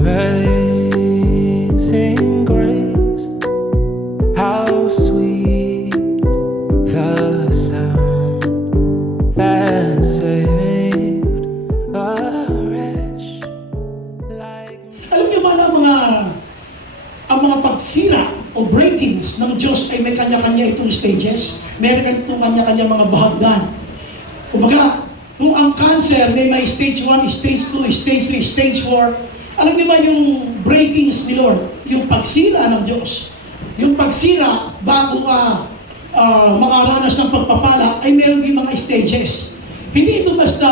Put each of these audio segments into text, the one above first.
Amazing grace, how sweet the sound that saved a wretch like me. Alam niyo ba na ang mga pagsira o breakings ng Diyos ay may kanya-kanya itong stages? Meron itong kanya-kanya mga bahagdan. Kumbaga, kung ang cancer may stage 1, stage 2, stage 3, stage 4, alam niyo ba yung breakings ni Lord, yung pagsira ng Diyos, yung pagsira bago ka makaranas ng pagpapala, ay meron din mga stages. Hindi ito basta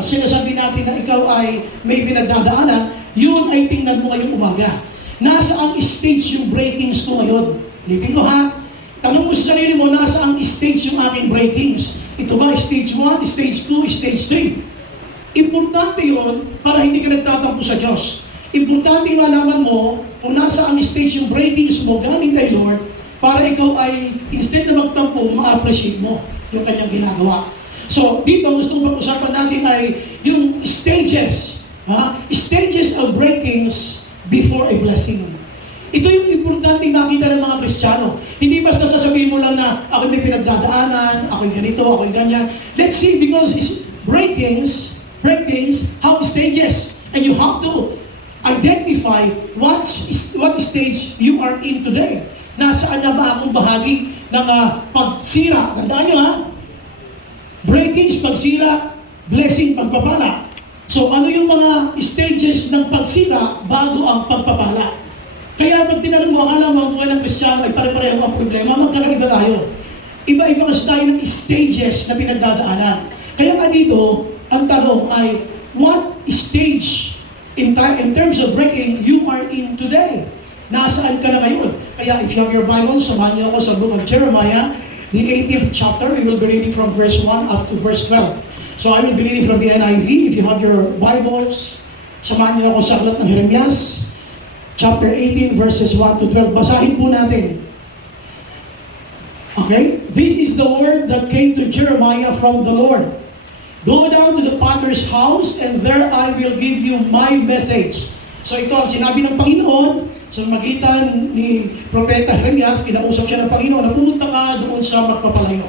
sinasabi natin na ikaw ay may pinagdadaanan, yun ay tingnan mo ngayong umaga. Nasa ang stage yung breakings ko ngayon? Ulitin ko ha, tanong mo sa sarili mo, nasa ang stage yung aking breakings? Ito ba stage 1, stage 2, stage 3? Importante yun para hindi ka nagtatampo sa Diyos. Importante malaman mo kung nasa ang stage yung breakings mo galing kay Lord para ikaw ay instead na magtampo, ma-appreciate mo yung kanyang ginagawa. So, dito gustong pag-usapan natin ay yung stages. Stages of breakings before a blessing. Ito yung importante makita ng mga Kristiyano. Hindi basta sasabihin mo lang na ako may pinagdadaanan, ako ganito, ako ganyan. Let's see, because breakings have stages. And you have to identify what stage you are in today. Nasaan na ba akong bahagi ng pagsira? Tandaan nyo breakings, pagsira, blessing, pagpapala. So ano yung mga stages ng pagsira bago ang pagpapala? Kaya pag tinanong mo, akala mo ang buhay ng Kristiyano ay pare-pareho ang problema, magkakaiba tayo. Iba-iba kasi tayo ng stages na pinagdadaanan. Kaya nga dito, ang tanong ay, what stage in terms of breaking you are in today? Nasaan ka na ngayon? Kaya if you have your Bible, samahan niyo ako sa book of Jeremiah, the 18th chapter. We will be reading from verse 1 up to verse 12. So I will be reading from the NIV. If you have your Bibles, samahan niyo ako sa aklat ng Jeremias, chapter 18, verses 1 to 12. Basahin po natin. Okay? This is the word that came to Jeremiah from the Lord. Go down to the potter's house, and there I will give you my message. So ito ang sinabi ng Panginoon sa magitan ni Propeta Jeremias. Kinausap siya ng Panginoon na pumunta ka doon sa magpapalayo.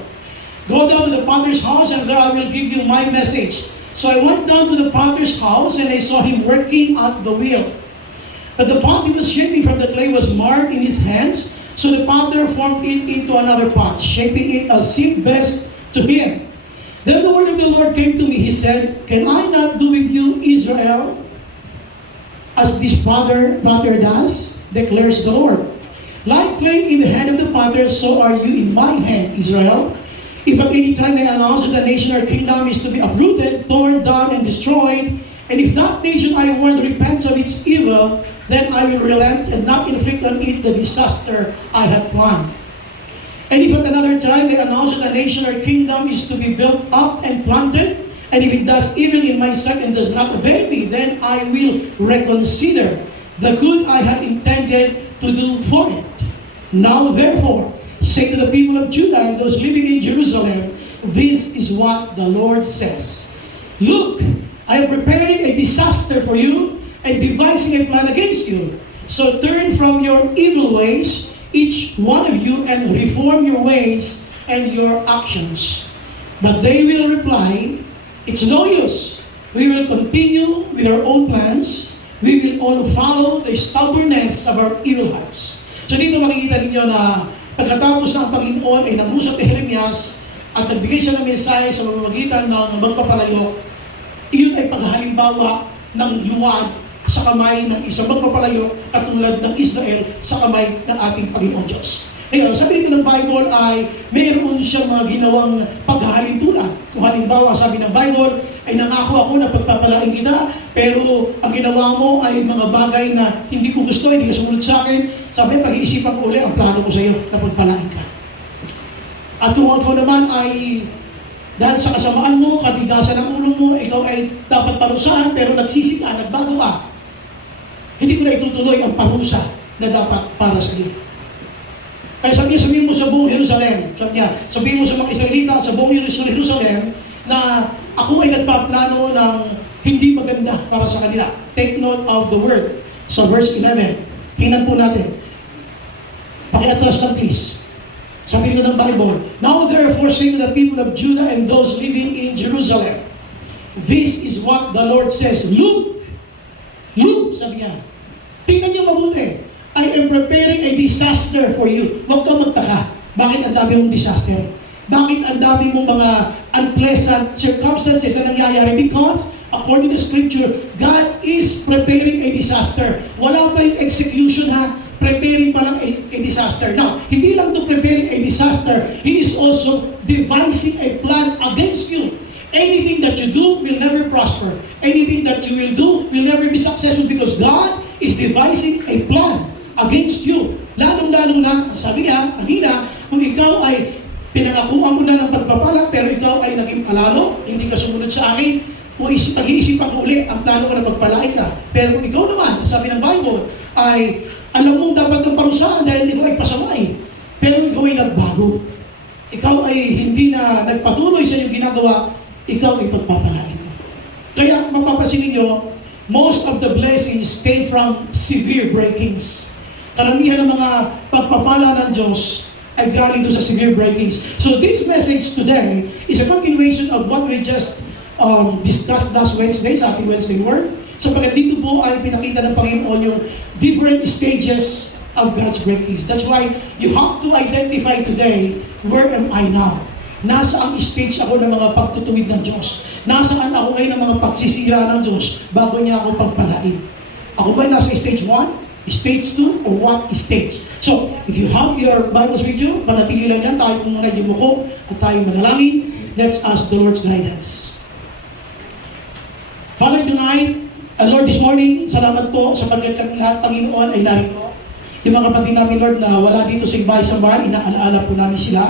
Go down to the potter's house, and there I will give you my message. So I went down to the potter's house, and I saw him working at the wheel. But the pot he was shaping from the clay was marked in his hands, so the potter formed it into another pot, shaping it as seemed best to him. Then the word of the Lord came to me. He said, can I not do with you, Israel, as this potter does, declares the Lord. Like clay in the hand of the potter, so are you in my hand, Israel. If at any time I announce that a nation or kingdom is to be uprooted, torn down, and destroyed, and if that nation I warn repents of its evil, then I will relent and not inflict on it the disaster I had planned. And if at another time they announce that a nation or kingdom is to be built up and planted, and if it does evil in my sight and does not obey me, then I will reconsider the good I had intended to do for it. Now therefore, say to the people of Judah and those living in Jerusalem, this is what the Lord says. Look, I am preparing a disaster for you and devising a plan against you. So turn from your evil ways, each one of you, and reform your ways and your actions. But they will reply, it's no use. We will continue with our own plans. We will all follow the stubbornness of our evil hearts. So dito makikita ninyo na pagkatapos ng Panginoon ay nangusap kay Jeremias at nagbigay siya ng mensahe sa pamamagitan ng magpapalayo, iyon ay paghahalimbawa ng luwad sa kamay ng isang magpapalayo katulad ng Israel sa kamay ng ating Panginoon Diyos. Ngayon, sabi dito ng Bible ay mayroon siyang mga ginawang paghahalintulad. Kung halimbawa, sabi ng Bible, ay nangako ako na pagpapalain kita, pero ang ginawa mo ay mga bagay na hindi ko gusto, hindi ka sumunod sa akin. Sabi, pag-iisipan ko ulit ang plano ko sa iyo na pagpalain ka. At kung ako naman ay dahil sa kasamaan mo, katigasan ng ulo mo, ikaw ay dapat parusahan, pero nagsisi ka, nagbago ka. Hindi ko na itutuloy ang parusa na dapat para sa iyo. Kaya sabihin mo sa buong Jerusalem, sabihin mo sa mga Israelita at sa buong Jerusalem na ako ay nagpaplano ng hindi maganda para sa kanila. Take note of the word. So verse 11, tingnan po natin. Pakiatras lang please. Sabi nito ng Bible, "Now therefore say to the people of Judah and those living in Jerusalem, this is what the Lord says." Look, sabi niya, tingnan niyo mabuti. "I am preparing a disaster for you." Huwag kang magtaka. Bakit ang dami mong disaster? Bakit ang dami mong mga unpleasant circumstances na nangyayari? Because, according to Scripture, God is preparing a disaster. Wala pa yung execution ha. Preparing pa lang a disaster. Now, hindi lang to preparing a disaster, He is also devising a plan against you. Anything that you do will never prosper. Anything that you will do will never be successful because God is devising a plan against you. Lalong-lalo na, sabi niya, kanina, kung ikaw ay pinangakuan mo na ng pagpapala, pero ikaw ay naging alalo, hindi ka sumunod sa akin, pag-iisipan ko ulit, ang plano ka na magpalain ka. Pero kung ikaw naman, sabi ng Bible, ay alam mong dapat kang parusahan dahil ikaw ay pasaway. Pero ikaw ay nagbago. Ikaw ay hindi na nagpatuloy sa iyong ginagawa, ikaw ay pagpapalain ka. Kaya mapapansin ninyo, most of the blessings came from severe breakings. Karamihan ng mga pagpapala ng Diyos ay galing doon sa severe breakings. So this message today is a continuation of what we just discussed last Wednesday, sa ating Wednesday Word. So pagkat dito po ay pinakita ng Panginoon yung different stages of God's breakings. That's why you have to identify today, where am I now? Nasaan stage ako ng mga pagtutuwid ng Diyos? Nasaan ako ngayon ng mga pagsisira ng Diyos bago niya ako pagpalain? Ako ba nasa stage 1? Stage 2 or what stage? So, if you have your Bibles with you, manatili lang yan, tayo muna yumuko at tayo manalangin. Let's ask the Lord's guidance. Father, tonight, Lord, this morning, salamat po sapagkat kami lahat, Panginoon, ay narito. Yung mga kapatid namin, Lord, na wala dito sa ibang sambahan, inaalaala po namin sila.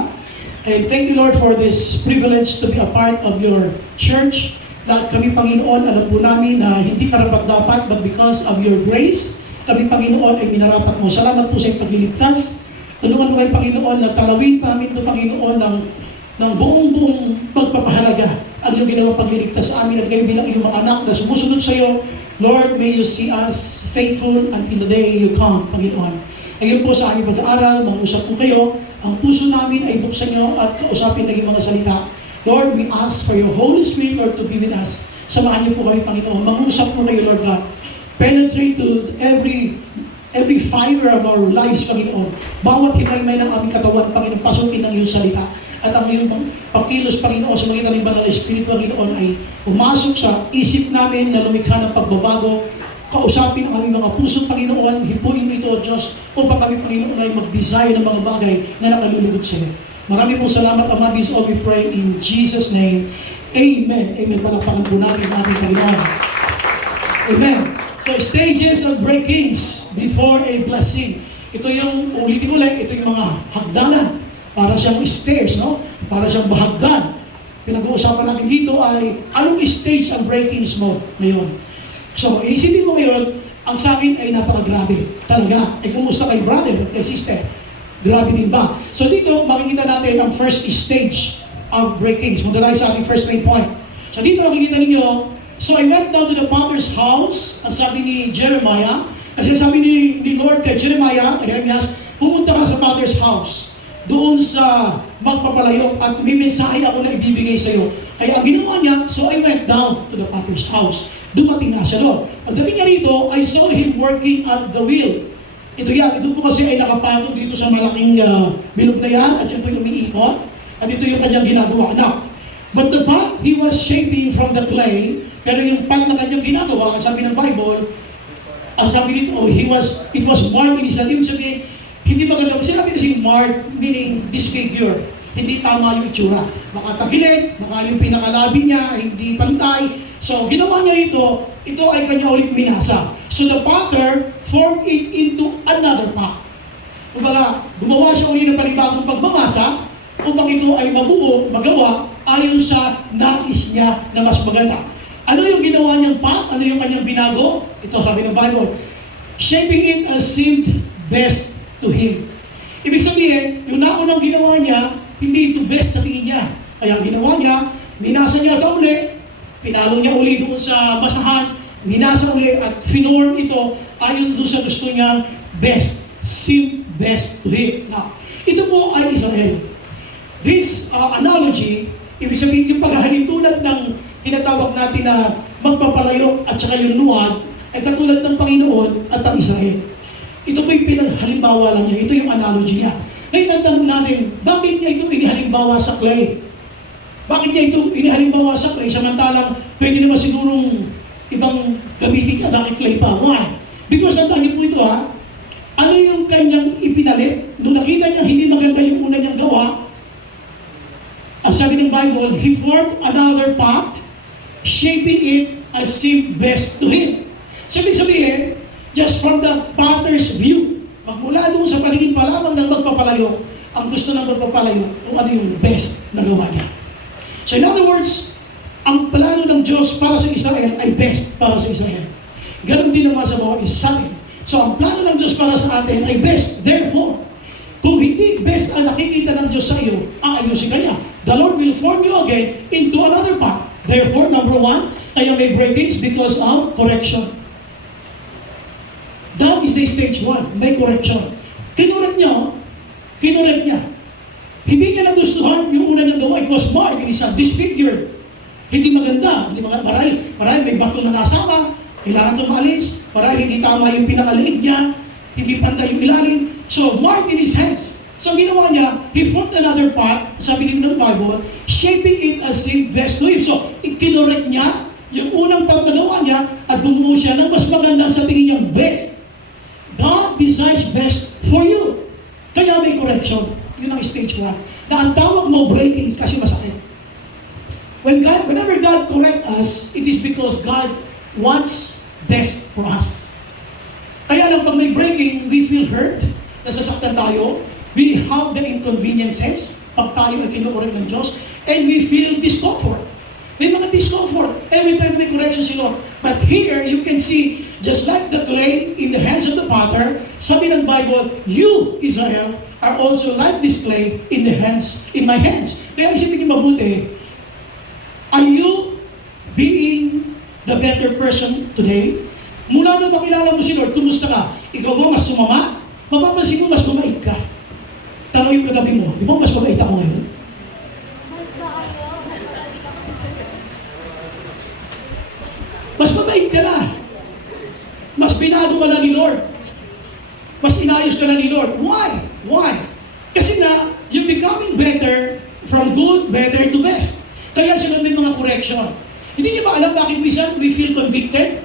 And thank you, Lord, for this privilege to be a part of your church. Lahat kami, Panginoon, alam po namin na hindi karapat-dapat, but because of your grace, kami, Panginoon, ay minarapat mo. Salamat po sa iyong pagliligtas. Tulungan mo kayo, Panginoon, na talawin namin ito, Panginoon, ng buong pagpapahalaga ang iyong ginawang pagliligtas sa amin at kayo bilang iyong mga anak na sumusunod sa iyo. Lord, may you see us faithful until the day you come, Panginoon. Ngayon po sa aming pag-aaral, mag-usap po kayo. Ang puso namin ay buksan niyo at kausapin ng iyong mga salita. Lord, we ask for your Holy Spirit, Lord, to be with us. Samahan niyo po kami, Panginoon. Mag-usap po kayo, Lord God. Penetrate to every fiber of our lives, Panginoon. Bawat himay-may ng aming katawan, Panginoon, pasukin ng iyong salita. At ang iyong pagkilos, Panginoon, sa mga ng Banal na Espiritu, Panginoon, ay pumasok sa isip namin na lumikha ng pagbabago. Kausapin ang aming mga puso, Panginoon. Hipuin mo ito, O Diyos, upang kami, Panginoon, ay mag-desire ng mga bagay na nakalulugod sa iyo. Marami pong salamat, Ama. This all we pray in Jesus' name. Amen. Amen. Palakpakan po natin ang ating Panginoon. Amen. So, stages of breakings before a blessing. Ito yung, ulitin ulit, ito yung mga hagdanan. Para siyang stairs, no? Para siyang bahagdan. Pinag-uusapan natin dito ay, anong stage ang breakings mo ngayon? So, isipin mo ngayon, ang sa akin ay napakagrabe. Talaga. Kumusta kay brother at kay sister? Grabe din ba? So, dito, makikita natin ang first stage of breakings. Punta tayo sa ating first main point. So, dito makikita ninyo, so I went down to the potter's house, ang sabi ni Jeremiah, kasi sabi ni Lord kay Jeremiah, kay Jeremias, pumunta ka sa potter's house, doon sa magpapalayo, at may mensahe ako na ibibigay sa iyo. Kaya ang ginawa niya, so I went down to the potter's house. Dumating na siya doon. Pagdating niya rito, I saw him working at the wheel. Ito yan, ito po kasi ay nakapatong dito sa malaking bilog na yan, at yun po yung umiikot, at ito yung kanyang ginagawa. Now, but the pot he was shaping from the clay, pero yung pot na kanyang ginagawa, sabi ng Bible, ang sabi nito, it was marred in his hand. Ibig sabihin, hindi maganda. Sinabi kasi marred, meaning disfigure. Hindi tama yung itsura. Baka tagilid, baka yung pinakalabi niya, hindi pantay. So, ginawa niya rito, ito ay kanya ulit minasa. So, the potter formed it into another pot. Kumbaga, gumawa siya ulit ng panibagong pagmamasa upang ito ay mabuo, magawa, ayon sa nais niya na mas maganda. Ano yung ginawa niyang pot? Ano yung kanyang binago? Ito sabi ng Bible, shaping it as seemed best to him. Ibig sabihin, yung naunang ginawa niya, hindi ito best sa tingin niya. Kaya ang ginawa niya, minasa niya ito ulit, pinalo niya uli doon sa basahan, minasa uli at finorm ito ayon doon sa gusto niyang best, seem best to him. Now, ito po ay Israel. This analogy, ibig sabihin yung paghahalin tulad ng tinatawag natin na magpapalayo at saka yung nuwag, ay katulad ng Panginoon at ang Israel. Ito po yung pinaghalimbawa lang niya. Ito yung analogy niya. Ngayon ang tanong natin, bakit niya ito inihalimbawa sa clay? Bakit niya ito inihalimbawa sa clay? Samantalang pwede naman sigurong ibang gamitin niya. Bakit clay pa? Why? Because ang tanong po ito ano yung kanyang ipinalit? Nung nakita niya hindi maganda yung una niyang gawa, ang sabi ng Bible, He formed another pot, shaping it as seemed best to Him. So ibig sabihin, just from the potter's view, magmula doon sa paningin pa lamang ng magpapalayo, ang gusto ng magpapalayo kung ano yung best na gawa niya. So in other words, ang plano ng Diyos para sa Israel ay best para sa Israel. Ganon din naman sa bawat isa sa atin. So ang plano ng Diyos para sa atin ay best. Therefore, kung hindi best ang nakikita ng Diyos sa iyo, aayusin ka niya. The Lord will form you again into another path. Therefore, number one, kaya may breakings because of correction. That is the stage one, may correction. Kinurek niya. Hindi niya nagustuhan yung una niyang gawa. It was marked, it is disfigured. Hindi maganda, marahil may bato na nasama, kailangan itong maalis, marahil hindi tama yung pinakaliig niya, hindi pantay yung ilalim. So, marked in his hands. So, ang ginawa niya, he formed another part, sabi nito ng Bible, shaping it as seemed best to him. So, ikinorek niya yung unang pagkagawa niya at bumuo siya ng mas maganda sa tingin niyang best. God desires best for you. Kaya may correction. Yun ang stage 1. Na ang tawag mo breakings kasi masakit. Whenever God correct us, it is because God wants best for us. Kaya lang pag may breaking, we feel hurt, nasasaktan tayo, we have the inconveniences pag tayo ay kinukorek ng Diyos, and we feel discomfort. May mga discomfort every time may correction si Lord. But here, you can see, just like the clay in the hands of the potter, sabi ng Bible, you, Israel, are also like this clay in my hands. Kaya isipin niyo mabuti, are you being the better person today? Mula nung makilala mo si Lord, kumusta ka? Ikaw ba mas sumama? Mapapansin mo, mas mabait ka. Tanong yung katabi mo, di ba mas mabait ako ngayon? Mas mabait ka na. Mas binado ka na ni Lord. Mas inayos ka na ni Lord. Why? Why? Kasi nga, you're becoming better from good, better to best. Kaya sila may mga correction. Hindi niyo ba alam bakit minsan we feel convicted?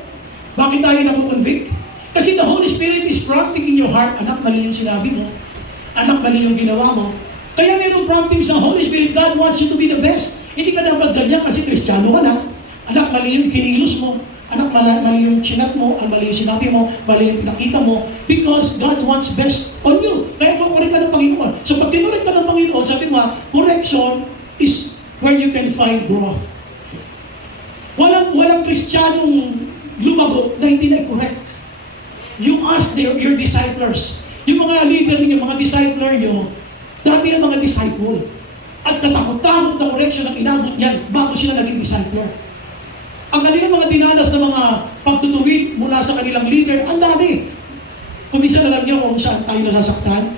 Bakit tayo nakukonvict? Kasi the Holy Spirit is prompting in your heart, anak, mali yung sinabi mo. Anak, mali yung ginawa mo. Kaya mayroong prompting sa Holy Spirit, God wants you to be the best. Hindi ka dapat ganyan kasi Kristiyano ka na. Anak, mali yung kinilos mo. Anak, mali yung chinat mo. Mali yung sinabi mo. Mali yung pinakita mo. Because God wants best on you. Kaya kukorek ka ng Panginoon. So pag kinurek ka ng Panginoon, sabi mo, correction is where you can find growth. Walang Kristiyanong lumago na hindi na-correct. You ask your disciples. Yung mga leader niyo, mga discipler niyo, dati ang mga disciple. At katakot-takot na correction ang inabot niyan bago sila naging discipler. Ang kanilang mga dinanas na mga pagtutuwid mula sa kanilang leader, ang dami. Kung minsan alam niyo kung saan tayo nasasaktan,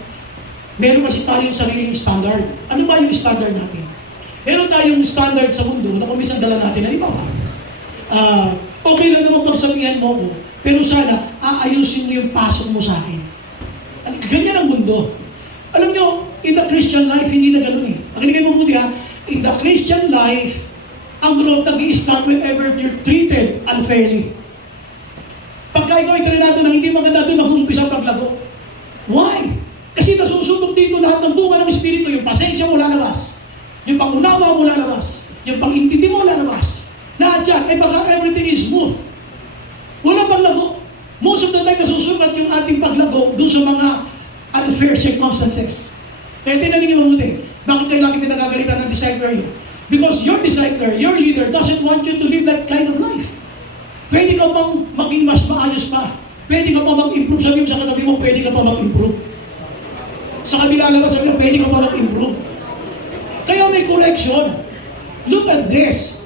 meron kasi tayong sariling standard. Ano ba yung standard natin? Meron tayong standard sa mundo na kung minsan dala natin, halimbawa, okay lang naman pagsabihan mo ko, pero sana, aayusin mo yung pasok mo sa akin. Ganyan ang mundo. Alam nyo, in the Christian life, hindi na ganun eh. Makinig mo mabuti ha, in the Christian life, ang growth nag-i-start whenever you're treated unfairly. Pagka ikaw ay karinado na hindi maganda doon mag-umpisa paglago. Why? Kasi nasusubok dito lahat ng bunga ng Espiritu, yung pasensya mo lalabas, yung pangunawa mo lalabas, yung pangintindi mo lalabas. Lahat yan, ay baka everything is smooth. Walang paglago. Most of the time nasusukat yung ating paglago doon sa mga unfair circumstances. Kaya tinanin niyo mabuti, bakit kayo lagi pinagagalitan ng discipler niyo? Because your discipler, your leader, doesn't want you to live that kind of life. Pwede ka pang maging mas maayos pa. Pwede ka pa mag-improve. Sabi mo sa katabi mo, pwede ka pa mag-improve. Sa kabila naman, sabi mo, pwede ka pa mag-improve. Kaya may correction. Look at this.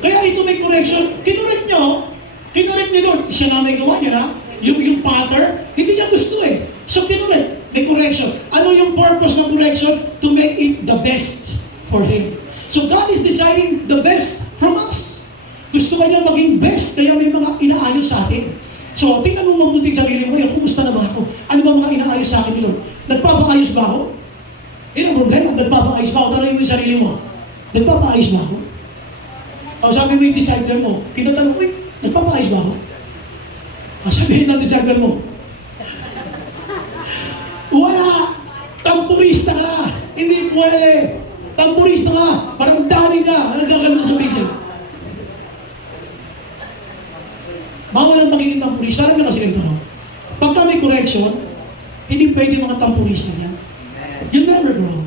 Kaya ito may correction. Kinurek ni Lord. Siya na may gawa niya na. Yung pattern, hindi niya gusto eh. So kinurek, may correction. Ano yung purpose ng correction? To make it the best for Him. So God is deciding the best from us. Gusto niya maging best, kaya may mga inaayos sa atin. So, tingnan mo mabuting sarili mo, kumusta na ba ako? Ano ba mga inaayos sa akin ni Lord? Nagpapaayos ba ako? Yun ang problema, nagpapaayos ba ako? Tanongin mo yung sarili mo, nagpapaayos ba ako? O sabi mo yung disciple mo, tinatanong mo, nagpapaayos ba ako? Sabihin ng disciple mo, wala, tampurista ka, hindi pwede, tampurista ka, parang dami ka, nagkakaroon sa basic. Bawal ang magiging tampurista. Alam mo kasi ganito, pagka may correction, hindi pwede mga tampurista niya. You'll never grow.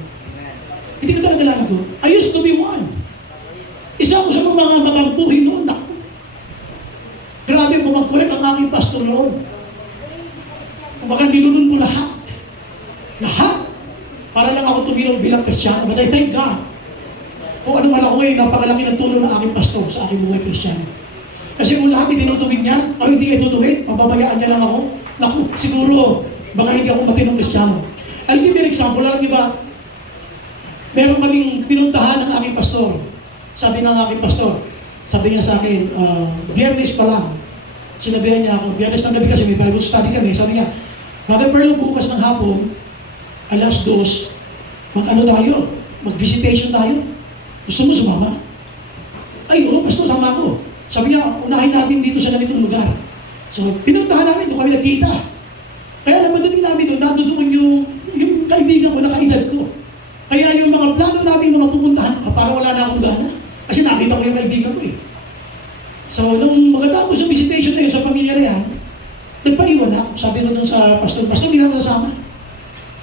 Hindi ka talaga lalago. I used to be one. Isa ko sa mga matampuhin noon. Grabe po mag-correct ang aking pastor noon. Kumbaga nilunod ko lahat. Lahat. Para lang ako tuminaw bilang Kristiyano. But I thank God. Kung ano man ako ngayon, napakalaki ng tulong ng aking pastor sa aking buhay Kristiyano. Kasi kung lahat itinutuwid niya, o hindi itutuwid, mababayaan niya lang ako. Naku, siguro, baka hindi ako matinong Kristiyano. I'll give you an example. Alam niyo ba, meron kaming pinuntahan ng aking pastor. Sabi ng aking pastor, sabi niya sa akin, Biyernes pa lang. Sinabihan niya ako, Biyernes ng gabi kasi may Bible study kami. Sabi niya, Brother Perlo, bukas ng hapon, alas 2, mag-ano tayo? Mag-visitation tayo. Gusto mo sumama? Ay, oo, pastor, sama ako. Sabi niya, unahin natin dito sa ganitong lugar. So, pinuntahan namin, doon kami nagkita. Kaya alam, pagdating namin doon, nandoon yung kaibigan ko, nakaedad ko. Kaya yung mga plano namin, mga pupuntahan, parang wala na akong gana. Kasi nakita ko yung kaibigan ko eh. So, nung magkatapos yung visitation na yun sa pamilya na yan, nagpaiwan ako. Sabi ko doon sa pastor, hindi na ako kasama.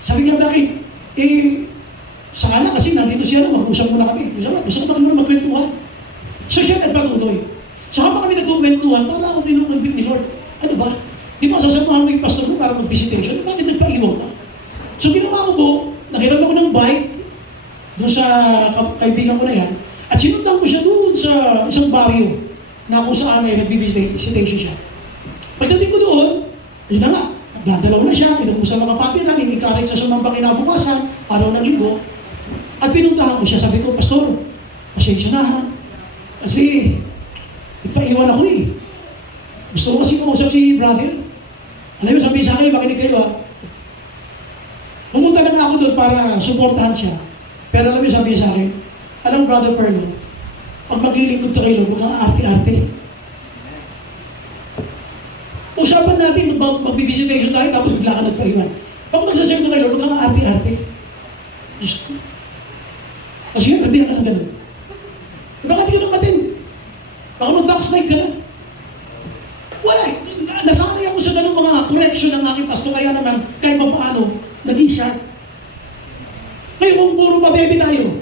Sabi niya, bakit? Sana kasi nandito siya na, mag-usap muna kami. Gusto ko muna magkwentuhan. So, siya nagpatuloy. So habang kami nagkumentuhan, para ako kinukonvict ni Lord. Ano ba? Di ba sasamahan mo yung pastor mo para mag-visitation? Bakit nagpaiwan ka? So ginawa ko po, nakiram ako ng bike doon sa kaibigan ko na yan, at sinundan ko siya doon sa isang baryo na kung saan ay nag-visitation siya. Pagdating ko doon, yun na nga, dadalaw na siya, pinag-usap mga papiran, ini-encourage sa sumamba kinabukasan, araw ng linggo, at pinuntahan ko siya. Sabi ko, Pastor, pasensya na ha. Kasi, ipaiwan ako eh. Gusto ko kasi kumusap si brother. Alam mo, sabihin sa akin, makinig kayo ha. Pumunta na ako doon para suportahan siya. Pero alam mo, sabihin sa akin, alam Brother Perlo, pag maglilingkod ka kayo, huwag kang arte-arte. Usapan natin, mag-visitation tayo, tapos bigla ka nagpaiwan. Pag magsaserve ka kayo, huwag kang arte-arte. Diyos ko. Kasi nga, nabihan ka ng ganun. Bakit ka nang matin? Baka mag-backslide ka na. Wala. Nasanay ako sa ganung mga correction ng aking pastor. Kaya naman, kahit pa paano, naging sharp. Ngayon, kung puro mabebe tayo,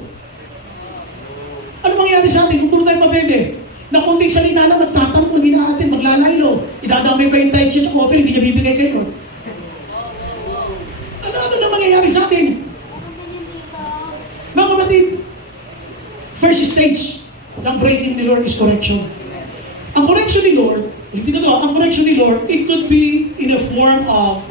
ano mangyayari sa atin kung puro tayo mabebe? Na kunting salina na, magtatanong, hindi natin, maglalaylo. Idadamay pa yung tayo siya sa coffee, hindi niya bibigay kayo. Ano na mangyayari sa atin? Mga kapatid, first stage ng breaking ni Lord is correction. Ang correction ni Lord, ang correction ni Lord, it could be in a form of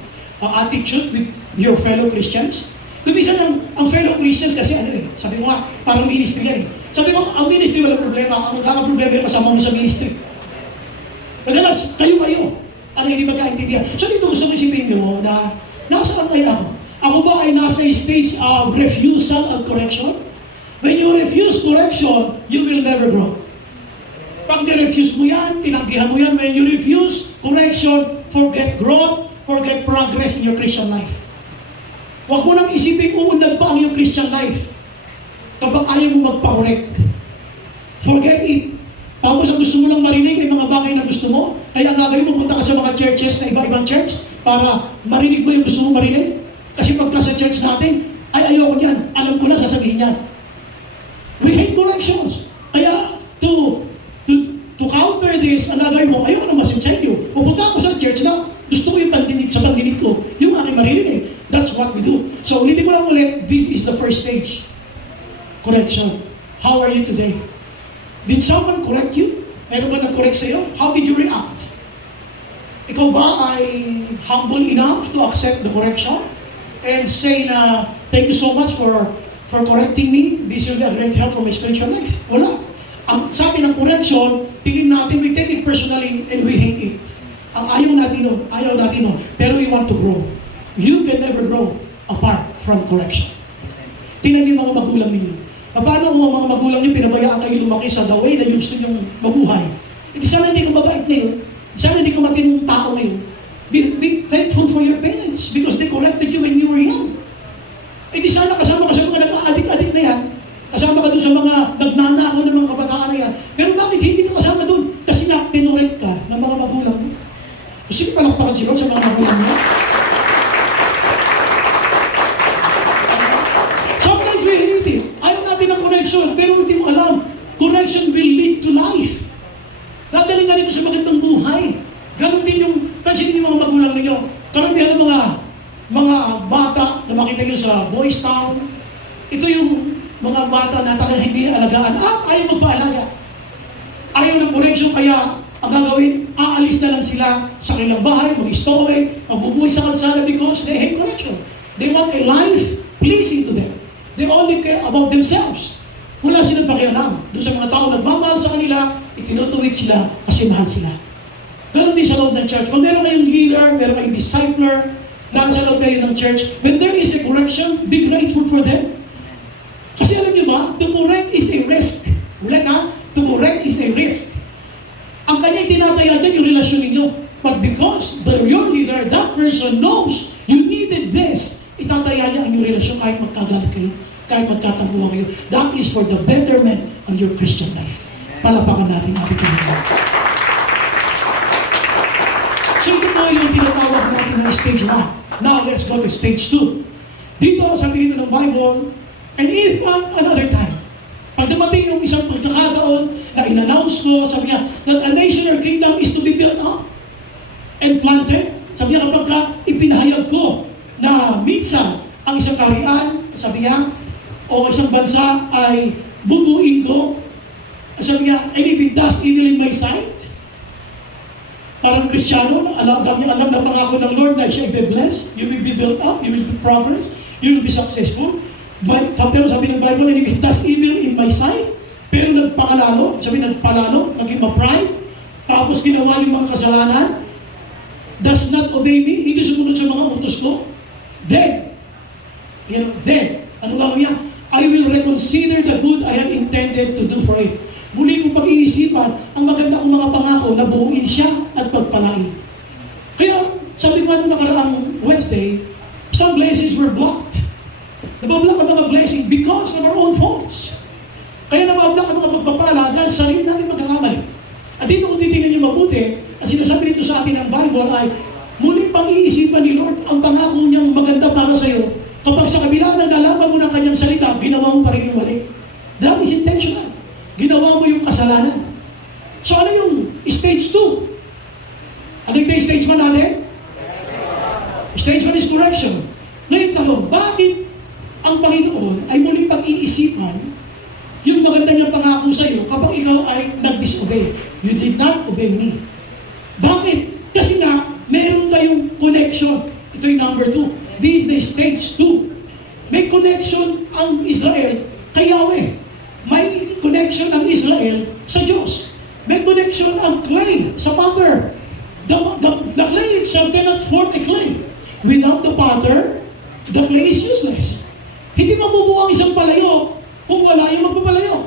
attitude with your fellow Christians. Kumisa ang fellow Christians kasi ano eh, sabi ko nga, parang ministry yan eh. Sabi ko, ang ministry wala problema, ang magkakaproblema yung kasama mo sa ministry. Madalas, kayo, ang hindi magkaintindihan. So dito gusto ko isipin nyo na, nasaan kaya ako? Ako ba ay nasa stage of refusal of correction? When you refuse correction, you will never grow. Pag ni-refuse mo yan, tinanggihan mo yan, when you refuse correction, forget growth, forget progress in your Christian life. Huwag mo nang isipin uunlad pa ang iyong Christian life kapag ayaw mo magpa-correct. Forget it. Tapos ang gusto mo lang marinig ay mga bagay na gusto mo, kaya ang gagawin mo, punta ka sa mga churches na iba-ibang church para marinig mo yung gusto mo marinig. Kasi pagka sa church natin, ay ayoko niyan, alam ko na sasabihin niyan. We hate corrections. Kaya to counter this, ang gagawin mo, ayoko na masinsenyo. Pupunta ako sa church na gusto ko yung pandinig, sa pandinig ko, yung aking marinig. That's what we do. So ulitin ko lang ulit, this is the first stage. Correction. How are you today? Did someone correct you? Meron ba nag-correct sa'yo? How did you react? Ikaw ba ay humble enough to accept the correction? And say na, thank you so much for correcting me. This will be a great help for my spiritual life. Wala. Ang sabi ng correction, tingin natin, we take it personally and we hate it. Ang ayaw natin nun. Pero we want to grow. You can never grow apart from correction. Tingnan niyo mga magulang ninyo. Paano kung mga magulang niyo pinabayaan kayo lumaki sa the way na gusto niyong mabuhay? Hindi sana hindi ka mabait ngayon. Sana hindi ka matinong tao ngayon. Be thankful for your parents because they corrected you when you were young. Eh di sana kasama ka sa mga nag-aadik-adik na yan. Kasama ka doon sa mga nagnanakaw ng mga kabataan na yan. Pero bakit hindi ka kasama doon? Kasi na-pinorect ka ng mga magulang mo. Gusto niyo palakpakan si Lord sa mga magulang mo? Sometimes we hate it. Ayaw natin ng correction, pero hindi mo alam, correction will lead to life. Dadaling nga nito sa magandang buhay. Ganon din yung, pansin yung mga magulang ninyo. Karamihan ng mga bata na makita nyo sa Boys Town, ito yung mga bata na talagang hindi alagaan at ayaw magpaalaga. Ayaw ng correction, kaya ang gagawin, aalis na lang sila sa kanilang bahay, mag-stowaway, magbubuhay sa kalsada because they hate correction. They want a life pleasing to them. They only care about themselves. Wala silang pakialam. Doon sa mga tao nagmamahal sa kanila, ikinutuwid sila kasi mahal sila. Ganon din sa loob ng church. Kung meron kayong leader, meron kayong discipler, nasa loob kayo ng church, when there is a correction, be grateful for them. Kasi alam niyo ba, to correct is a risk. Ulit ha? To correct is a risk. Ang kanyang tinataya dyan yung relasyon ninyo. But because your leader, that person knows you needed this, itataya niya ang yung relasyon kahit magkagalit kayo, kahit magkatampuhan kayo. That is for the betterment of your Christian life. Palapakan natin ating Panginoon. So ito po yung tinatawag natin na stage 1. Now let's go to stage 2. Dito, sabi dito ng Bible, and if another time, pag dumating yung isang pagkakataon na in-announce ko, sabi niya, that a nation or kingdom is to be built up and planted, sabi niya kapag ipinahayag ko na minsan ang isang kaharian, sabi niya, o isang bansa ay bubuin ko, sabi niya, and if it does evil in my sight, parang Kristiyano, alam na pangako ng Lord na siya i-bless, you will be built up, you will be progress, you will be successful. Pero sabi ng Bible, and if it does evil in my sight, pero nagpakalalo, naging ma-pride, tapos ginawa yung mga kasalanan, does not obey me, hindi sumunod sa mga utos ko, then, ano lang niya? I will reconsider the good I have intended to do for it. Muli kong pag-iisipan, ang maganda kong mga pangako na buuin siya at pagpalain. Kaya, sabi ko nung nakaraang Wednesday, some blessings were blocked. Nabablock ang mga blessing because of our own faults. Kaya nabablock ang mga pagpapala dahil sarili natin magkakamali. At dito kung titignan niyo mabuti, at sinasabi nito sa atin ng Bible ay, muling pag-iisipan ni Lord ang pangako niyang maganda para sa iyo. Kapag sa kabila ng nalaman mo ng kanyang salita, ginawa mo pa rin yung mali. That is intentional. Ginawa mo yung kasalanan. So ano yung stage 2? Ano yung stage 1 natin? Stage 1 is correction. Ngayon tanong, bakit ang Panginoon ay muling pag-iisipan yung maganda niyang pangako sa iyo kapag ikaw ay nag-disobey? You did not obey me. Bakit? Kasi nga, meron tayong connection. Ito yung number 2. This is the stage 2. May connection ang Israel kay Yahweh. May connection ang Israel sa Diyos. May connection ang clay sa potter. The clay itself cannot form a clay. Without the potter, the clay is useless. Hindi mabubuo ang isang palayo kung wala yung magpapalayo.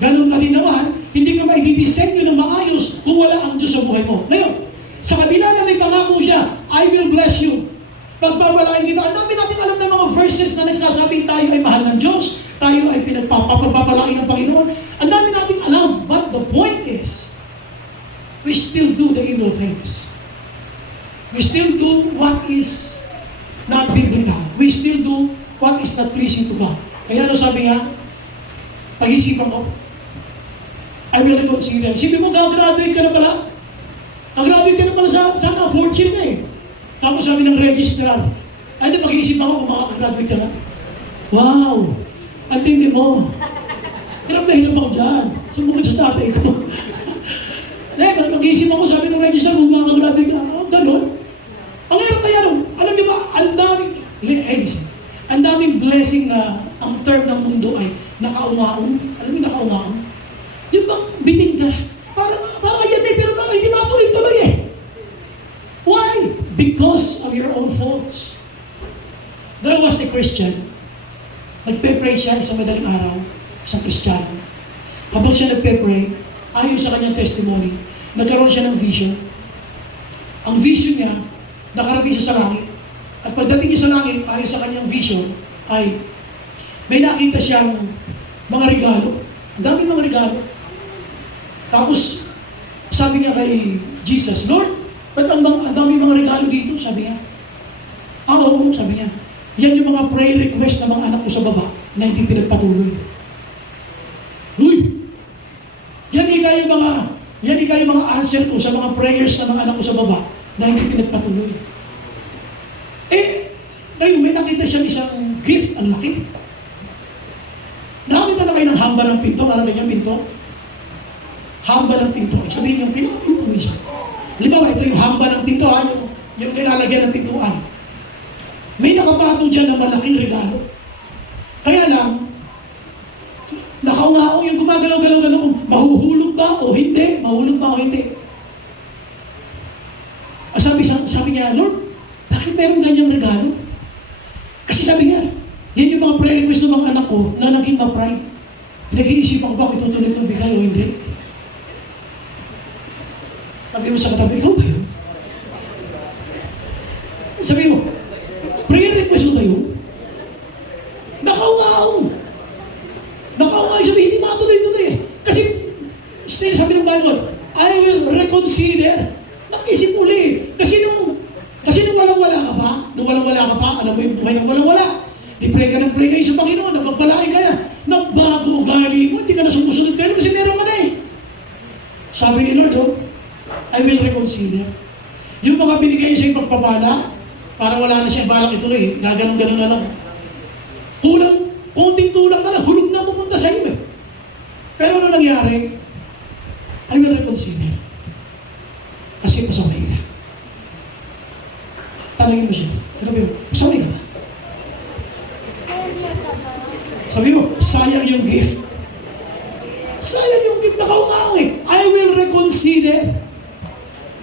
Ganun ka din naman, hindi ka maididisenyo ng maayos kung wala ang Diyos sa buhay mo. Ngayon, sa kabila na may pangako siya, I will bless you. Pagpapalain kita, ang dami natin alam ng mga verses na nagsasabing tayo ay mahal ng Diyos, tayo ay pinagpapapalain ng Panginoon. Ang dami natin alam, but the point is, we still do the evil things. We still do what is not biblical. We still do what is not pleasing to God. Kaya ano sabi nga, pag-isipan ko, I will reconsider. Sabi mo, graduate ka na pala. Graduate ka na pala sa fortune na eh. Tapos sabi ng registrar, ay di pag-iisip ako kung makakagraduate ka na. Wow! Ang tindi mo. Hirap na hirap ako dyan. Sumunod sa tatay ko. Mag-isip ako, sabi ng register, magkakagrabe ka. Ganon. Ang hirap kaya nung, alam niyo ba, listen, ang daming blessing na ang term ng mundo ay nakaungaon. Alam niyo nakaungaon? Yung bang biting ka, para yan eh, pero baka hindi matuloy-tuloy eh. Why? Because of your own faults. There was a Christian, nagpe-pray siya isang madaling araw, isang Kristiyano. Habang siya nagpe-pray, ayon sa kanyang testimony, nagkaroon siya ng vision. Ang vision niya, nakarating siya sa langit. At pagdating niya sa langit, ayon sa kanyang vision, ay may nakita siyang mga regalo. Ang daming mga regalo. Tapos, sabi niya kay Jesus, Lord, ba't ang daming mga regalo dito? Sabi niya. Oo, sabi niya. Yan yung mga prayer request ng mga anak ko sa baba na hindi pinagpatuloy. Uy! Yan ika yung mga answer ko sa mga prayers ng mga anak ko sa baba na hindi pinagpatuloy. Ngayon, may nakita siyang isang gift, ang laki. Nakakita na kayo ng hamba ng pinto, parang ganyan pinto. Hamba ng pinto. Sabihin yung pinto mo siya. Halimbawa, ito yung hamba ng pinto, yung nilalagyan ng pintuan. May nakapato dyan na malaking regalo. Kaya lang, nakaungaong yung gumagalaw-galaw, mahuhulog ba o hindi? Mahulog ba o hindi? Sabi niya, Lord, bakit meron ganyang regalo? Kasi sabi niya, yan yung mga prayer request ng mga anak ko na naging ma-pride. Pinag-iisipan ko ba kung itutuloy ko bigay o hindi? Sabi mo sa katabi, ikaw ba yun? Sabi mo, prayer request mo ba yun? Nakaungaong. Sabi, hindi matuloy-tuloy eh. Kasi, still sabi ng Bible, I will reconsider. Nag-isip uli. Kasi nung walang-wala ka pa, alam mo yung buhay ng walang-wala. Di-pray ka sa Panginoon, napagpalain ka na. Nagbago ugali mo, hindi ka na sumusunod kayo kasi meron ka na eh. Sabi ni Lord, I will reconsider. Yung mga binigay sa iyong pagpapala, para wala na siyang balak ituloy, gaganong-ganon na lang. Konting tulang na lang, hulog na pupunta sa iyo eh. Pero ano nangyari? I will reconsider. Kasi pasaway ka. Tanagin mo siya. Sabi mo, pasaway ka ba? Sabi mo, sayang yung gift. Sayang yung gift na kaunang eh. I will reconsider.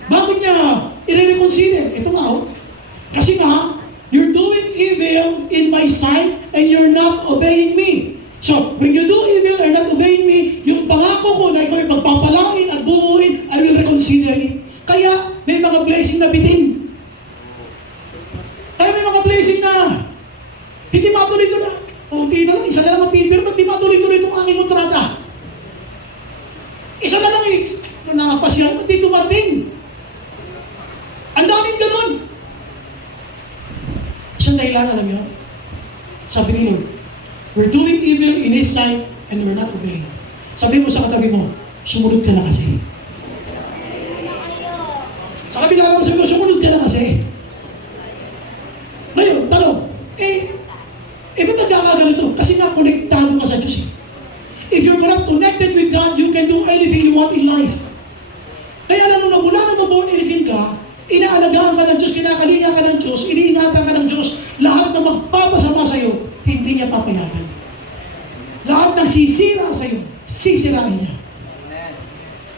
Bakit niya i-reconsider? Ito nga kasi nga, you're doing evil in my sight and you're not obeying me. So, when you do evil and not obeying me, yung pangako ko na ikaw ay magpapalain at buuin, I will reconsider it. Kaya, may mga blessing na bitin. Kaya may mga blessing na hindi matuloy-tuloy. Unti na lang, isa na lang mapipir, ba't di matuloy-tuloy itong aking kontrata? Isa na lang nakapasya, ba't di tumating? Ang daming ganun. Isang dahilan, alam niyo, sabi ni Lord, we're doing evil in His sight and we're not obeying. Sabi mo sa katabi mo, sumunod ka na kasi. Sa kabila naman sabi mo, sumunod ka na kasi. Ngayon, tanong, ba't nagkakaganito? Kasi nga, konektado ka sa Diyos eh. If you're not connected with God, you can do anything you want in life. Kaya lalo na mula na born again ka, inaalagaan ka ng Diyos, kinakalinga ka ng Diyos, iniingatan ka ng Diyos, lahat na magpapasama sa iyo, hindi niya papayagan. Lahat ng sisira sa iyo, sisirain niya.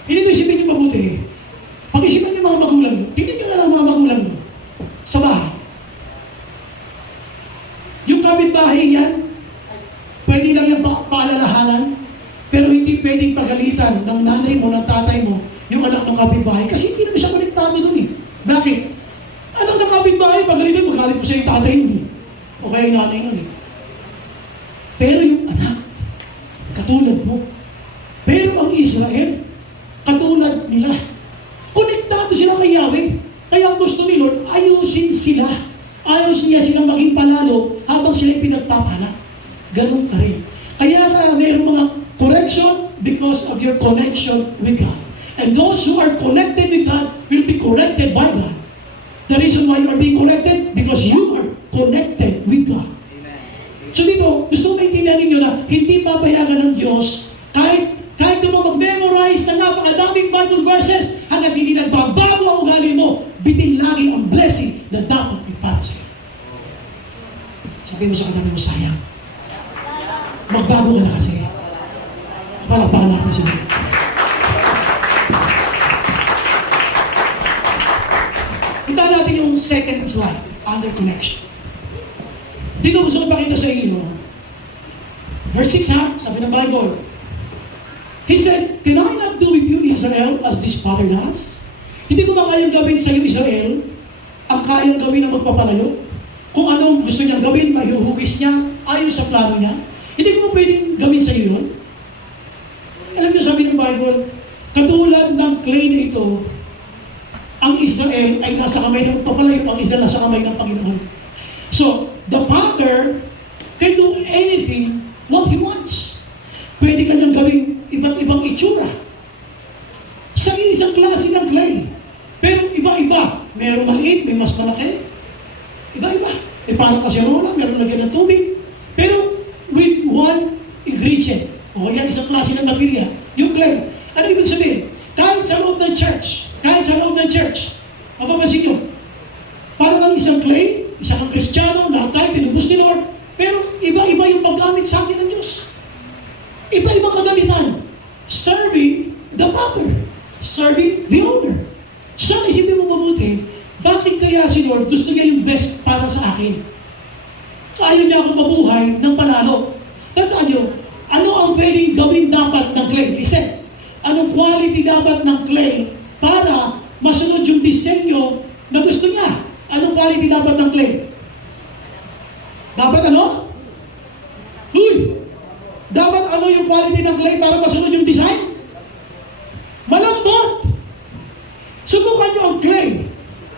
Hindi ito isipin niyo mabuti. Pag-isipan niyo mga magulang niyo, tingnan niyo na lang mga magulang niyo sa bahay. Yung kapitbahay niyan, pwede lang yung paalalahanan, pero hindi pwedeng pagalitan ng nanay mo, ng tatay mo, yung anak ng kapitbahay, kasi hindi naman siya konektado nun eh. Bakit? Anak ng kapitbahay, pagalitan, magalit mo sa yung tatay nun eh. O kaya yung nanay nun eh. Pero yung anak, katulad mo. Pero ang Israel, katulad nila. Konektado sila kay Yahweh. Kaya ang gusto ni Lord, ayusin sila. Ayos niya silang maging palalo habang sila'y pinagpapala. Ganun ka rin. Kaya mayroong mga correction because of your connection with God. And those who are connected with God will be corrected by God. The reason why you are being corrected, because you are connected with God. So dito, gusto ko maintindihan ninyo na hindi papayagan ng Diyos kahit yung mga blessing na dapat ay para sa'yo. Sabi mo sa katabi mo, sayang. Magbago ka na kasi. Palakpakan natin sila. Punta natin yung second slide, under connection. Dito gusto ko pakita sa inyo, verse 6 ha, sabi ng Bible, He said, "Can I not do with you, Israel, as this father does?" Hindi ko ba kayang gawin sa iyo, Israel, ang kayang gawin ng magpapalayo? Kung anong gusto niyang gawin, mahihuhugis niya, ayon sa plano niya. Hindi ko ba pwedeng gawin sa iyo yun? Alam niyo, sabi ng Bible, katulad ng clay na ito, ang Israel ay nasa kamay ng magpapalayo, ang Israel nasa kamay ng Panginoon. So, the Father can do anything what He wants. Pwede kanyang gawing iba't ibang itsura. Sa isang klase ng clay. Pero iba-iba. Merong maliit, may mas malaki. Iba-iba. Parang kaserola, meron lagyan ng tubig. Pero with one ingredient. O yan, isang klase ng material. Yung clay. Ano ibig sabihin? Kahit sa loob ng church, mapapansin nyo, parang ang isang clay, isang Kristiyano, lahat tayo, tinubos ni Lord, pero iba-iba yung paggamit sa akin ng Diyos. Iba-ibang magamitan. Serving the Father. Serving the owner. Saan isipin mo mabuti, bakit kaya si Lord gusto niya yung best para sa akin? Ayaw niya akong mabuhay ng panalo. Tandaan nyo, ano ang pwedeng gawin dapat ng clay? Listen, anong quality dapat ng clay para masunod yung disenyo na gusto niya? Anong quality dapat ng clay? Dapat ano? Dapat ano yung quality ng clay para masunod yung design? Malambot! Subukan nyo ang clay.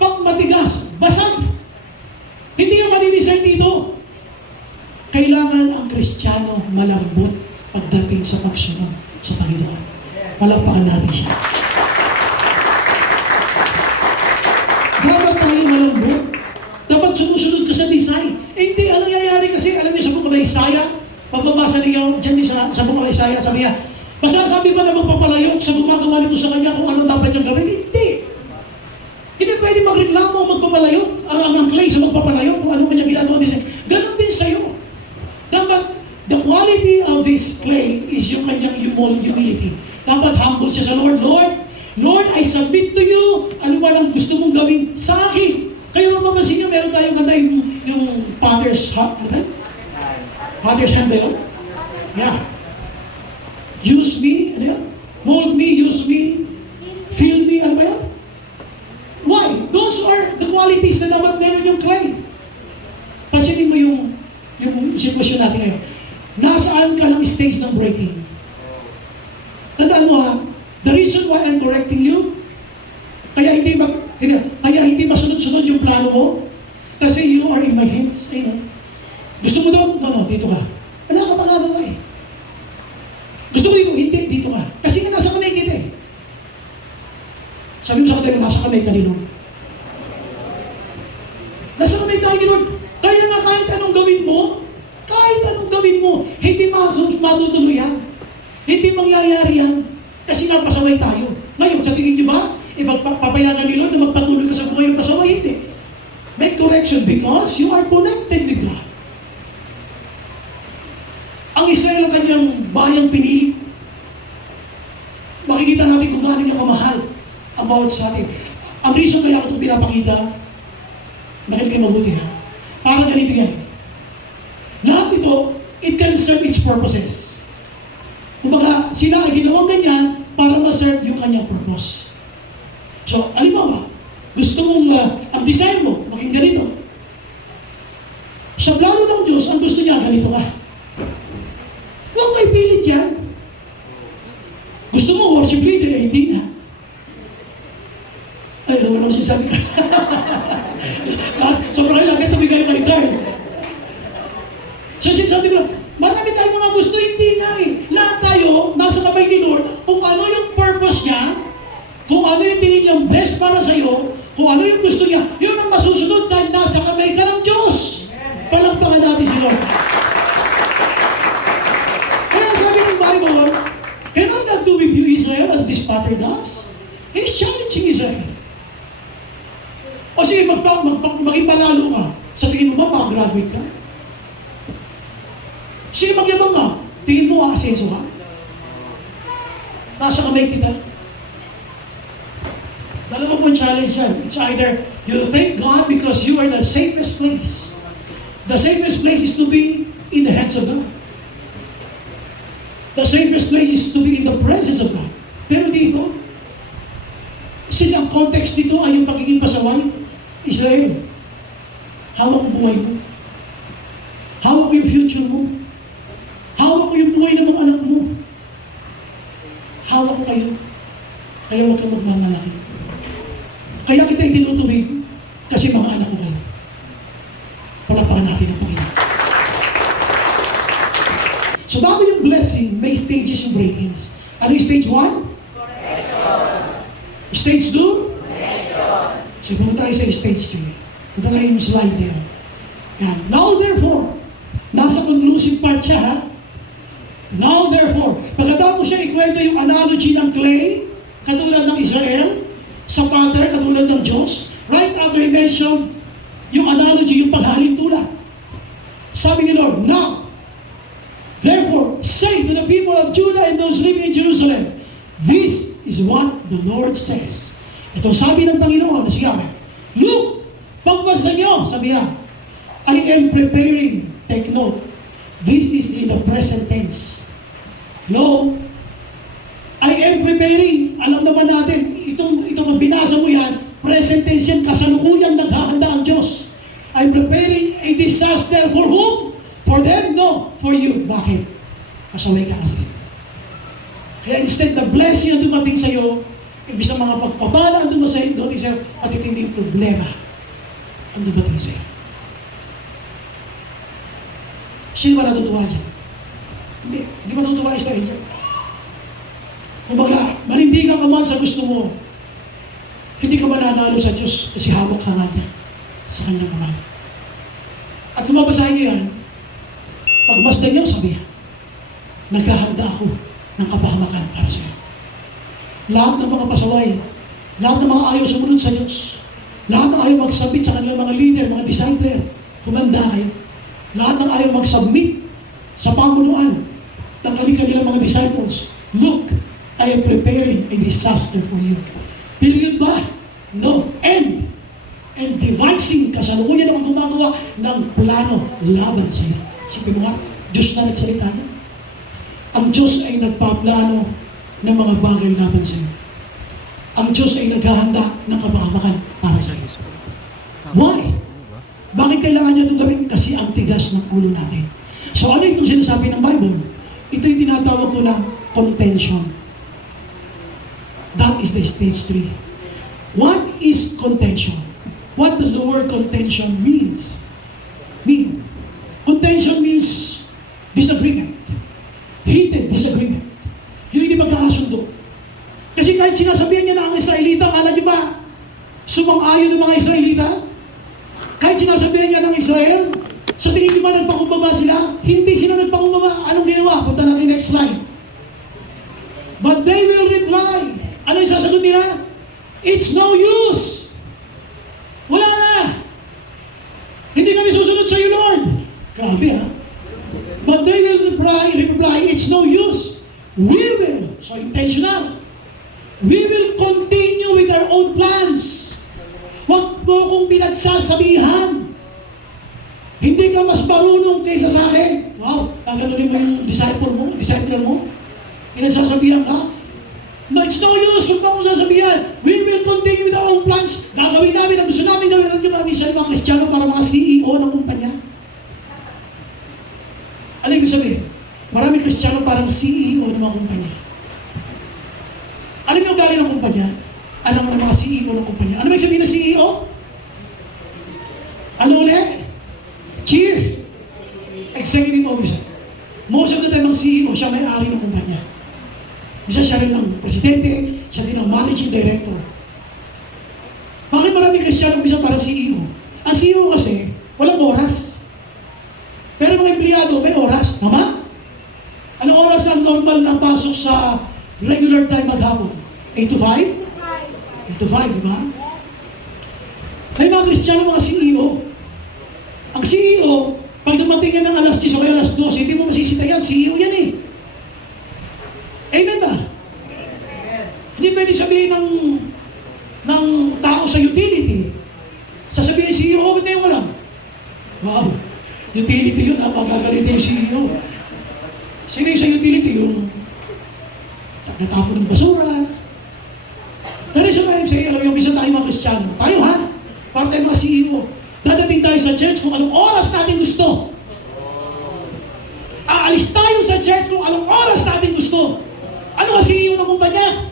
Pag matigas, basag. Hindi ka madidesign dito. Kailangan ang Kristiyano malambot pagdating sa pagsunod sa Panginoon. Palakpakan natin siya. Dapat tayo malambot. Dapat sumusunod ka sa design. Hindi, ano nangyayari kasi, alam niyo sa buka Isaiah, pagbabasa niyo dyan sa buka Isaiah, sabi niya, masasabi ba na magpapalayo sa gumagawa nito sa kanya kung ano dapat niyang gawin? Hindi. Hindi pwede magreklamo o magpapalayo ang clay sa magpapalayo kung ano kanya ginagawa niya. Ganon din sa'yo. Dapat, the quality of this clay is yung kanyang humility. Dapat humble siya sa Lord. Lord, I submit to you. Ano ba lang gusto mong gawin sa akin? Kayo mapapansin niyo, meron tayong kanta yung Father's Heart. Ano ba? Father's Hand ba yun? Yeah. Use me, ano yan? Mold me, use me, fill me, ano ba yan? Why? Those are the qualities na dapat meron yung clay. Pansinin mo yung sitwasyon natin ngayon. Nasaan ka ng stage ng breaking? Tandaan mo ha, the reason why I'm correcting you, kaya hindi masunod-sunod yung plano mo, kasi you are in my hands. Gusto mo daw? No, dito ka. Nakakatangalan ka eh. Gusto mo dito? Hindi, dito ka. Kasi nga nasa kamay kita eh. Sabi mo sa kanila, nasa kamay ka ni Lord. Nasa kamay ka ni Lord. Kaya nga kahit anong gawin mo, hindi matutuloy yan. Hindi mangyayari yan. Kasi nga pasaway tayo. Ngayon, sa tingin niyo ba, papayagan ni Lord na magpatuloy ka sa buhay ng pasaway? Hindi. Make correction because you are connected with God. Ang Israel ang kanyang bayang pinili. Makikita natin kung gaano niya kamahal ang bawat sa atin. Ang reason kaya ko itong pinapakita, makinig kayo mabuti ha. Para ganito yan. Lahat ito, it can serve its purposes. Kumbaga, sila ay ginawang ganyan para ma-serve yung kanyang purpose. So, alimbawa, gusto mong ang design mo maging ganito. Sa plano ng Diyos, ang gusto niya, ganito ka. Huwag mo ipilit yan. Gusto mo worship leader, eh, hindi na. Ay, wala ko sinasabi ka. Sobrang kailangan tumigay kay Carl. So, sinasabi ko lang, marami tayong mga gusto, hindi na eh. Lahat tayo, nasa kamay ni Lord, kung ano yung purpose niya, kung ano yung tingin niyang best para sa'yo, kung ano yung gusto niya, yun ang masusunod dahil nasa kamay ka ng Diyos. Palakpakan natin si Lord. Kaya sabi ng Bible, maging palalo ka, sa tingin mo ba, makagraduate ka? Sige, magyabang ka. Tingin mo, aasenso ka? Nasa kamay kita. Dalawa po challenge yan. It's either you thank God because you are the safest place. The safest place is to be in the hands of God. The safest place is to be in the presence of God. Pero dito, since ang context dito ay yung pagiging pasaway, Israel, hawak ang buhay mo. Hawak ko yung future mo. Hawak ko yung buhay ng mga anak mo. Hawak ko kayo. Kaya huwag kang magmamalaki. Kaya kita itinutuwid kasi mga anak ko kayo. Palapakan natin ang Panginoon. So bago yung blessing, may stages yung breakings. Ano yung stage 1? Stage 2? So punta tayo sa stage 3. Punta tayo yung slide there. Yan. Now therefore, nasa conclusive part siya ha. Now therefore, pagkatapos siya ikwento yung analogy ng clay, katulad ng Israel, sa Father, katulad ng Diyos, right after he mentioned yung analogy, yung paghalin tulad. Sabi ni Lord, now, therefore, say to the people of Judah and those living in Jerusalem, this is what the Lord says. Ito sabi ng Panginoon, sige, look, pagmasdan nyo, sabi niya, I am preparing, take note, this is in the present tense. No, I am preparing, alam naman natin, itong binasa mo yan, present tense yan, kasalukuyan naghahanda ang Diyos. I'm preparing a disaster for whom? For them? No, for you. Bakit? Pasaway ka kasi. Kaya instead na blessing ang dumating sa'yo, ibig sa mga pagpapala ang dumating sa'yo, at ito hindi problema ang dumating sa'yo. Sino ba natutuwa dyan? Hindi matutuwa Israel dyan. Kumbaga, manindigan ka man sa gusto mo, hindi ka mananalo sa Diyos kasi hawak ka nga niya sa kanyang kamay. At kung mabasahin niyo yan, pagmasdan niyo, sabi niya, naghahanda ako ng kapahamakan para sa iyo. Lahat ng mga pasaway, lahat ng mga ayaw sumunod sa Diyos, lahat ng ayaw magsabit sa kanilang mga leader, mga discipler, kumanda kayo. Lahat ng ayaw mag-submit sa pamunuan ng kanilang mga disciples. Look, I am preparing a disaster for you. Period ba? No. And devising, kasalukuyan akong gumagawa ng plano laban sa iyo. Sipin mo nga, Diyos na nagsalita niya. Ang Diyos ay nagpaplano ng mga bagay laban sa iyo. Ang Diyos ay naghahanda ng kapahamakan para sa iyo. Why? Bakit kailangan niya itong gawin? Kasi ang tigas ng ulo natin. So ano itong sinasabi ng Bible? Ito yung tinatawag ko na contention. That is the stage 3. What is contention? What does the word contention mean? Contention means disagreement. Heated disagreement. Yung hindi magkakasundo. Kasi kahit sinasabihan niya na ang Israelita, alam niyo ba, sumang-ayon ng mga Israelita? Kahit sinasabihan niya ng Israel, sa tingin niyo ba nagpakumbaba sila? Hindi sila nagpakumbaba. Anong ginawa? Punta natin next slide. But they will reply. Ano yung sasagot nila? It's no use. Wala na. Hindi kami susunod sa iyo, Lord. Grabe ha. But they will reply, it's no use. We will. So intentional. We will continue with our own plans. Huwag mo kong pinagsasabihan. Hindi ka mas marunong kaysa sa akin. Wow, gaganunin mo yung discipler mo. Pinagsasabihan ka. No, it's no use. Huwag mo kong sasabihan. We will continue with our own plans. Gagawin namin ang gusto namin gawin. Ang gawin sa mga Kristiyano para mga CEO ng kumpanya. Ano yung sabihin? Maraming Kristiyano parang CEO ng mga kumpanya. Alam niyo galing ng kumpanya? Alam mo ng mga CEO ng kumpanya. Ano ba yung sabihin ng CEO? Ano ulit? Chief Executive Officer. Most of the time ang CEO, siya may-ari ng kumpanya. Siya rin ng presidente, siya din ang managing director. Bakit maraming Kristiyano bisa para CEO? Ang CEO kasi, walang oras. Pero mga empleyado, may oras. Tama? Anong oras ang normal na pasok sa regular time maghapon? 8 to 5? 8 to 5, di ba? May mga mga Kristiyano, mga CEO. Ang CEO, pag dumating yan ng alas 10 o kaya alas 12, hindi mo masisita yan, CEO yan eh. Amen ba? Hindi pwede sabihin ng tao sa utility. Sasabihin CEO, oh, hindi mo alam. Wow, utility yun, magagalitin yung CEO. Sino yung sa utility? Yung nagtatapon ng basura. That is why I'm saying, alam mo, bisa tayo mga Kristiyano. Tayo ha? Para tayo mga CEO. Dadating tayo sa church kung anong oras natin gusto. Aalis tayo sa church kung anong oras natin gusto. Ano ang CEO ng kumpanya?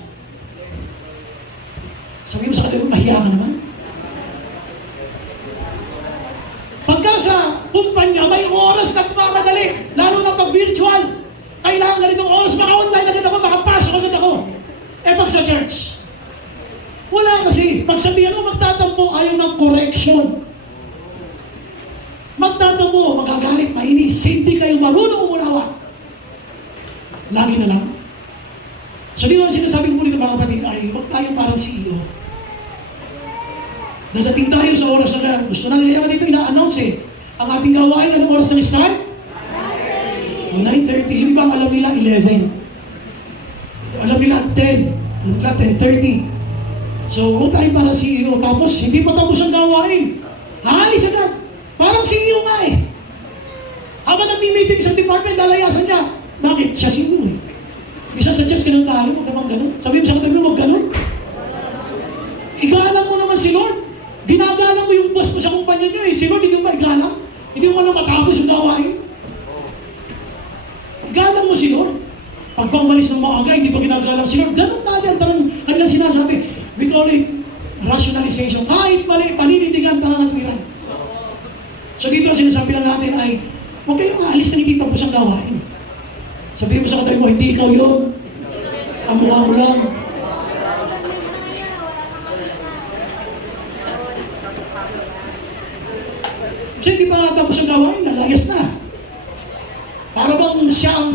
Sabi mo sa kanila, mahiya ka naman. Pagka sa kumpanya, may oras na mamadali. Lalo na pag virtual. Kailangan ganitong oras, maka-online agad ako, makapasok agad ako. Eh pag sa church, wala kasi. Pag sabihan mo magtatampo, ayaw ng correction. Magtatampo, magagalit, mainis. Hindi kayo marunong umunawa. Lagi na lang. So dito ang sinasabi ko rin ng mga kapatid ay huwag tayo parang CEO. Dadating tayo sa oras na gusto na nila dito, ina-announce eh. Ang ating gawain, anong oras ng start? 9:30. Yung ibang alam nila 11. Alam nila 10. Alam nila 10:30. So huwag tayo parang CEO. Tapos hindi pa tapos ang gawain. Haalis agad. Parang CEO nga eh. Habang nag-meeting sa department, lalayasan niya. Bakit? Siya CEO eh. Isa sa church, ganun tayo, huwag naman ganun. Sabi mo sa katabi mo, huwag ganun. Igalang mo naman si Lord. Ginagalang mo yung boss mo sa kumpanya niyo eh. Si Lord, hindi mo ba igalang? Hindi mo man matapos yung gawain. Igalang mo si Lord. Pag umalis ng maaga, hindi pa ginagalang si Lord. Ganun natin, kanilang sinasabi. We call it rationalization. Kahit mali, paninindigan, pangangatwiran. So dito, sinasabi lang natin ay, huwag kayong aalis na hindi tapos ang gawain. Sabihin mo sa katabi mo, hindi ikaw yun. Ang mukha mo lang. Kasi hindi pa tapos ang gawain, nalayas na. Para bang siya ang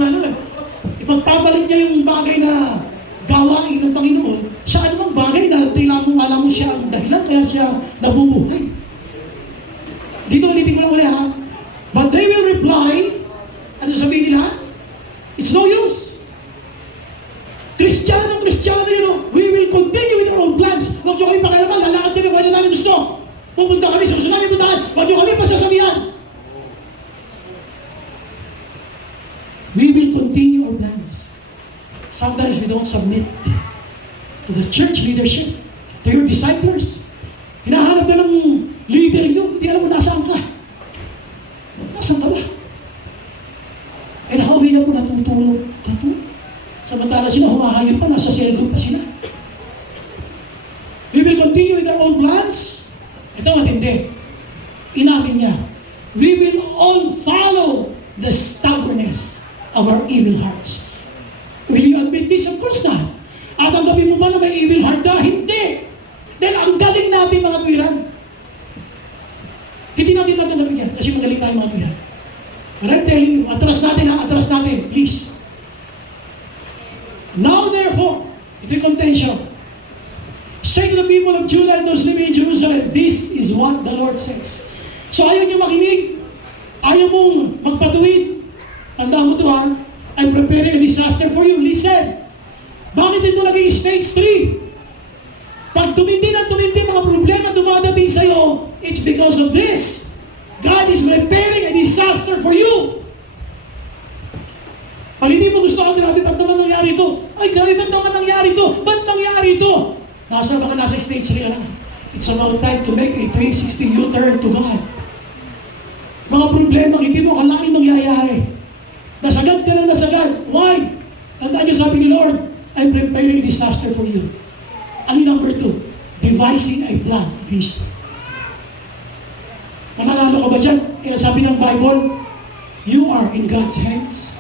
ipagpabalik niya yung bagay na gawain ng Panginoon, sa anumang bagay na alam mo siya ang dahilan, kaya siya nabubuhay. Dito ulitin ko lang ulit ha. But they will reply, ano sabihin nila? It's no use. Kristiyano, we will continue with our own plans. Huwag nyo kami pakialaman, lalakad kami kung ano namin gusto. Pupunta kami sa gusto namin puntahan. Huwag nyo kami pasasabihan. We will continue our plans. Sometimes we don't submit to the church leadership, to your disciples. Hinahanap na ng leader nyo, hindi alam mo nasaan ka. Nasaan ka ba? Eh nakauwi na po, natutulog. Samantala sila, humahayop pa, nasa cell group pa sila. We will continue with our own plans. Ito matindi. Inamin niya. We will all follow the stubbornness of our evil hearts. Will you admit this? Of course not. At ang gabi mo ba na may evil heart ka? Hindi. Dahil ang galing natin mga tuwiran. Hindi natin tatanggapin yan kasi magaling tayo mga tuwiran. But I'm telling you, atras natin, please. Now therefore, ito'y contention. Say to the people of Judah and those living in Jerusalem, this is what the Lord says. So ayaw niyo makinig, ayaw mong magpatuwid. Tandaan mo ito ha, I'm preparing a disaster for you. Listen, bakit ito naging stage 3? Pag tumindi mga problema dumadating sa'yo, it's because of this. God is preparing a disaster for you. Pag hindi mo gusto ka, grabe, ba't naman nangyari ito? Ay, grabe, ba't naman nangyari ito? Ba't nangyari ito? Nasa stage 3 na. It's about time to make a 360 U-turn to God. Mga problema, hindi mo kalaking mangyayari. Nasagad ka na nasagad. Why? Tandaan niyo, sabi ni Lord, I'm preparing a disaster for you. Ano number 2? Devising a plan against you. Mananalo ka ba dyan? Eh, sabi ng Bible, you are in God's hands.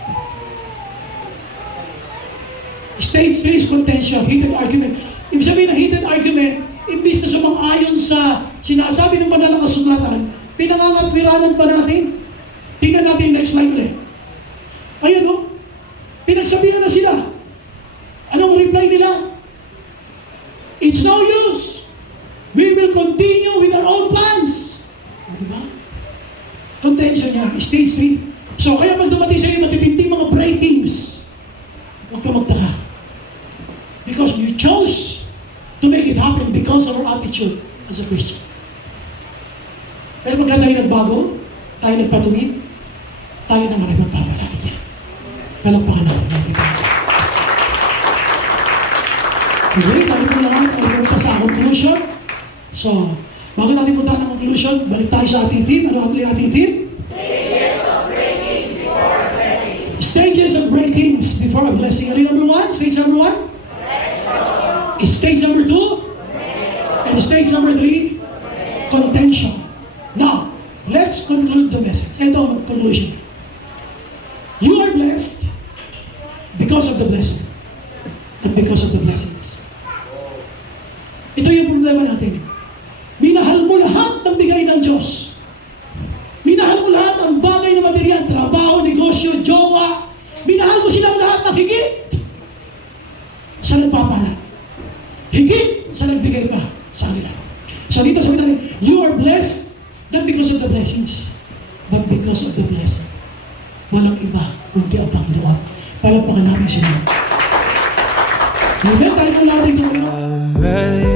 Stage 3 is contention, heated argument. Ibig sabihin na heated argument, imbis na sumang-ayon sa sinasabi ng banal na kasulatan, pinangangatwiranan pa natin. Tingnan natin yung next slide ulit. Ayan o, pinagsabihan na sila. Anong reply nila? It's no use. We will continue with our own plan. stage 3. So kaya pag dumating sa iyo matitindi mga breakings, huwag ka magtaka. Because you chose to make it happen because of our attitude as a Christian. Pero pagka tayo nagbago, tayo nagpatuwid, tayo naman ay magpapalaki niya. Palagpakan natin. Okay, tayo po lahat ay pumunta sa conclusion. So, bago natin punta ng conclusion, balik tayo sa ating team. Ano ang ating team? Stages of breakings before a blessing. Ano yung number 1? Stage number 1? Stage number 2? And stage number 3? Contention. Now, let's conclude the message. Ito ang conclusion. You are blessed because of the blessing. And because of the blessings. Ito yung problema natin. Minahal mo lahat ng bigay ng Diyos. Minahal mo lahat ng bagay na material, trabaho, negosyo, jowa. Minahal mo silang lahat ng higit sa nagpapala. Higit sa nagbigay pa sa kanila. So dito sabi natin, you are blessed not because of the blessings, but because of the blessing. Walang iba kundi ang Panginoon. Palagpakan namin sila. Amen. Tayo po natin ito ngayon. I'm ready